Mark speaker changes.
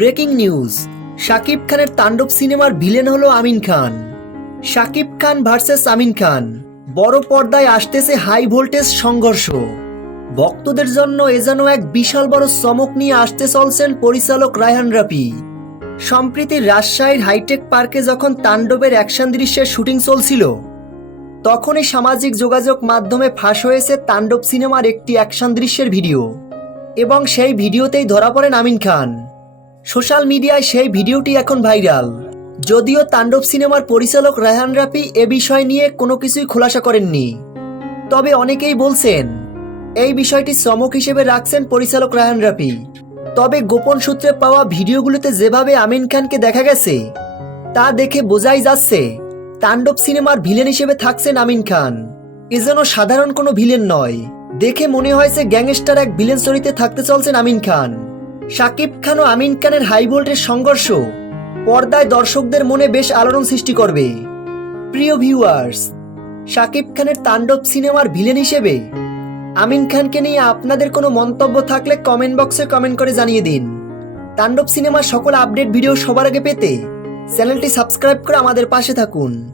Speaker 1: Breaking news. Shakib খানের তাণ্ডব সিনেমার ভিলেন হলো আমিন খান। শাকিব খান ভার্সেস আমিন খান। বড় পর্দায় আসতেছে হাই ভোল্টেজ সংঘর্ষ। ভক্তদের জন্য এ যেন এক বিশাল বড় চমক নিয়ে আসতে চলছেন পরিচালক রায়হান রাফি। সম্প্রতি রাজশাহীর হাইটেক পার্কে যখন তাণ্ডবের অ্যাকশন দৃশ্যের শুটিং চলছিল, তখনই সামাজিক যোগাযোগ মাধ্যমে ফাঁস হয়েছে তাণ্ডব সিনেমার একটি অ্যাকশন দৃশ্যের ভিডিও। এবং সেই ভিডিওতেই ধরা পড়েন আমিন খান। সোশ্যাল মিডিয়ায় সেই ভিডিওটি এখন ভাইরাল। যদিও তাণ্ডব সিনেমার পরিচালক রায়হান রাফি এ বিষয় নিয়ে কোনো কিছুই খোলাসা করেননি। তবে অনেকেই বলছেন, এই বিষয়টি চমক হিসেবে রাখছেন পরিচালক রায়হান রাফি। তবে গোপন সূত্রে পাওয়া ভিডিওগুলোতে যেভাবে আমিন খানকে দেখা গেছে, তা দেখে বোঝাই যাচ্ছে, তাণ্ডব সিনেমার ভিলেন হিসেবে থাকছেন আমিন খান। এ যেন সাধারণ কোনো ভিলেন নয়। দেখে মনে হয়েছে গ্যাংস্টার এক ভিলেন চরিত্রে থাকতে চলছেন আমিন খান। শাকিব খান ও আমিন খানের হাই ভোল্টের সংঘর্ষ পর্দায় দর্শকদের মনে বেশ আলোড়ন সৃষ্টি করবে। প্রিয় ভিউয়ার্স শাকিব খানের তাণ্ডব সিনেমার ভিলেন হিসেবে আমিন খানকে নিয়ে আপনাদের কোনো মন্তব্য থাকলে কমেন্ট বক্সে কমেন্ট করে জানিয়ে দিন। তাণ্ডব সিনেমার সকল আপডেট ভিডিও সবার আগে পেতে চ্যানেলটি সাবস্ক্রাইব করে আমাদের পাশে থাকুন।